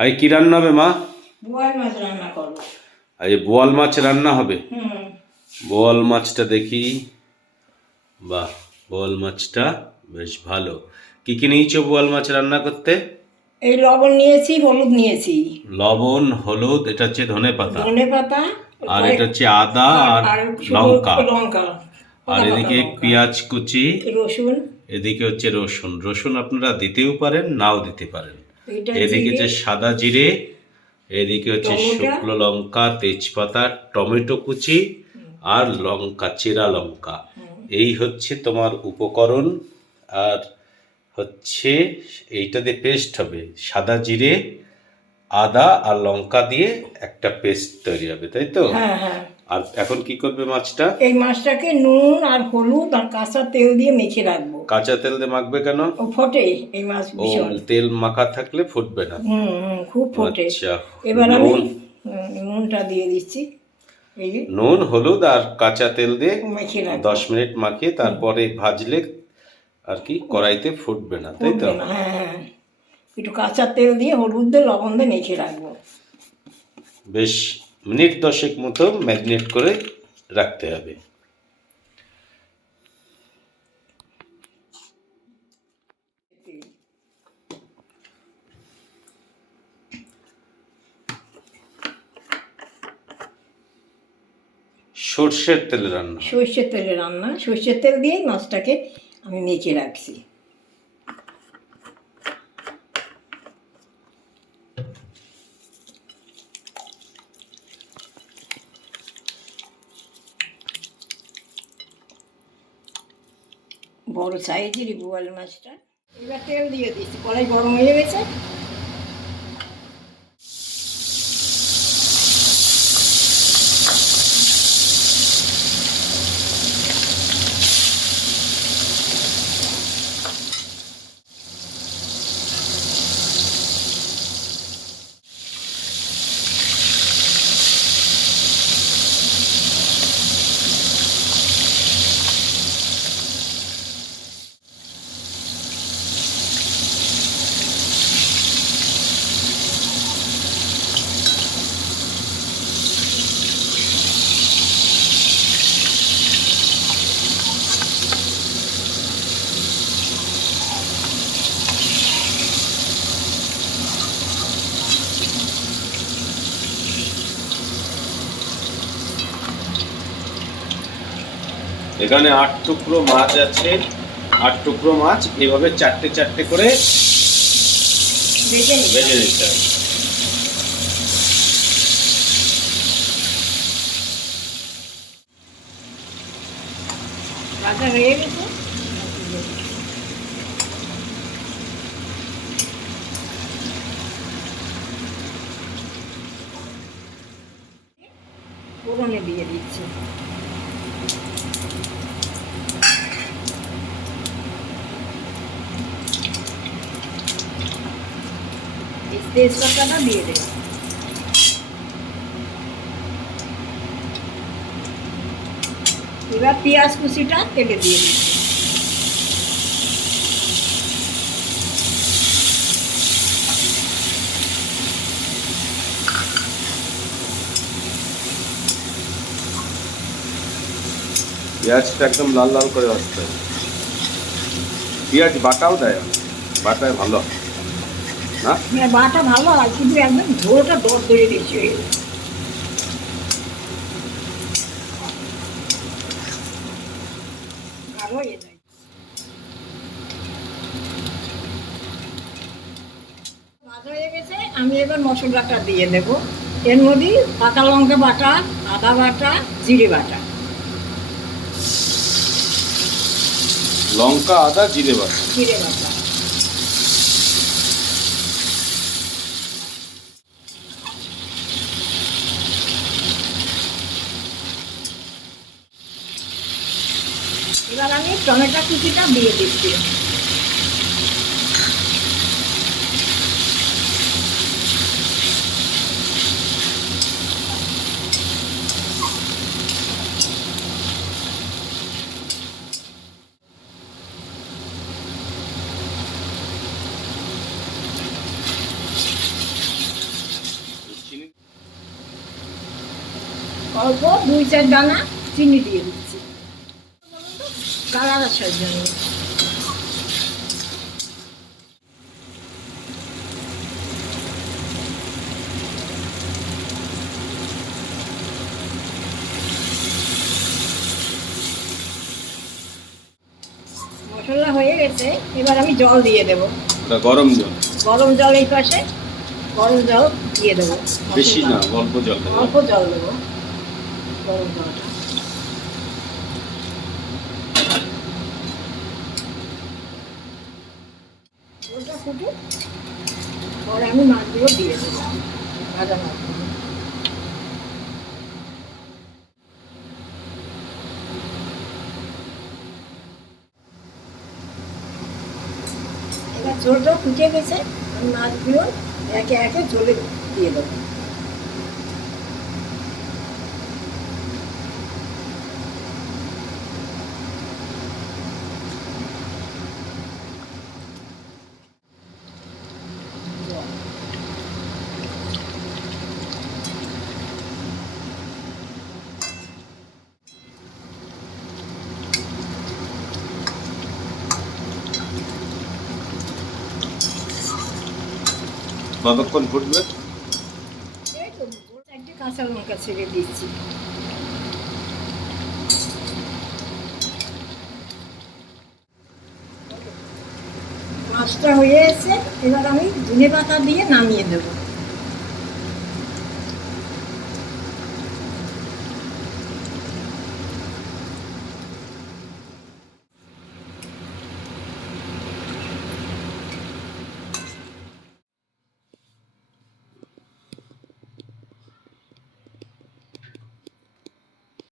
আজ কি রান্না হবে মা? বোয়াল মাছ রান্না করব। আজ বোয়াল মাছ রান্না হবে? হুম। বোয়াল মাছটা দেখি। বাহ বোয়াল মাছটা বেশ ভালো। কি কি নিয়েছো বোয়াল মাছ রান্না করতে? এই লবণ নিয়েছি হলুদ নিয়েছি। লবণ হলুদ এটা হচ্ছে ধনে পাতা। ধনে পাতা আর এটা হচ্ছে আদা আর আর লঙ্কা। লঙ্কা। আর এদিকে পেঁয়াজ কুচি। রসুন। এদিকে হচ্ছে রসুন। রসুন আপনারা দিতেও পারেন নাও দিতে পারেন। এদিকে হচ্ছে সাদা জিরে এদিকে হচ্ছে শুকনো লঙ্কা তেজপাতা টমেটো কুচি আর লঙ্কা চেরা লঙ্কা। এই হচ্ছে তোমার উপকরণ। আর হচ্ছে এইটা দিয়ে পেস্ট হবে। সাদা জিরে আদা আর লঙ্কা দিয়ে একটা পেস্ট তৈরি হবে তাই তো? হ্যাঁ হ্যাঁ। আর এখন কি করবে মাছটা? এই মাছটাকে নুন আর হলুদ আর কাঁচা তেল দিয়ে মেখে রাখব। কাঁচা তেল দিয়ে মাখবে কেন? ও ফোটে এই মাছ ভীষণ। তেল মাখা থাকলে ফুটবে না। হুম খুব ফোটে। আচ্ছা এবার আমি নুনটা দিয়ে দিচ্ছি। এই নুন হলুদ আর কাঁচা তেল দিয়ে দশ মিনিট মাখিয়ে তারপরে ভাজলে আর কি কড়াইতে ফুটবে না তাই তো? না, হ্যাঁ হ্যাঁ। একটু কাঁচা তেল দিয়ে হলুদ দিয়ে লবণ দিয়ে মেখে রাখব। বেশ। মিনিট দশেক মতো ম্যাগনেট করে রাখতে হবে। সর্ষের তেলে রান্না। সর্ষের তেলে রান্না। সর্ষের তেল দিয়েই মাছটাকে আমি মেখে রাখছি। বড় সাইজেরই বোয়াল মাছটা। এবার তেল দিয়ে দিচ্ছি। কড়াই গরম হয়ে গেছে। এখানে আট টুকরো মাছ আছে। আট টুকরো মাছ এভাবে চারটে চারটে করে ভেজে নিতে হবে। দিয়ে দিচ্ছি। তেজপাতাটা দিয়ে দেবো। এবার পেঁয়াজ কুচিটা তেলে দিয়ে দিচ্ছি। পেঁয়াজটা একদম লাল লাল করে আসতে হবে। পেঁয়াজ বাটাও দেয়, বাটায় ভালো। না? মানে বাটা ভালো হয়, কিন্তু একদম ঝোলটা দর হয়ে হয়ে হয়ে গেছে, আমি এবার মশলাটা দিয়ে দেব। এর মধ্যে কাঁচা লঙ্কা বাটা, আদা বাটা, জিরে বাটা। লঙ্কা আদা জিরে বাটা। জিরে বাটা। এবার আমি টমেটো কুচিটা দিয়ে দিচ্ছি। অল্প দুই চার দানা চিনি দিয়ে দিচ্ছি। কালার আসার জন্য। মশলা হয়ে গেছে এবার আমি জল দিয়ে দেবো। গরম জল। গরম জল এই পাশে গরম জল দিয়ে দেবো। বেশি না অল্প জল অল্প জল দেবো। দিয়ে দেবো ভাজা মাছগুলো এবার ফুটে গেছে আমি মাছগুলো একে একে ঝোলে দিয়ে দেবো। কতক্ষণ ফুটবে কাঁচা মাছটা হয়ে এসে এবার আমি ধনে পাতা দিয়ে নামিয়ে দেবো।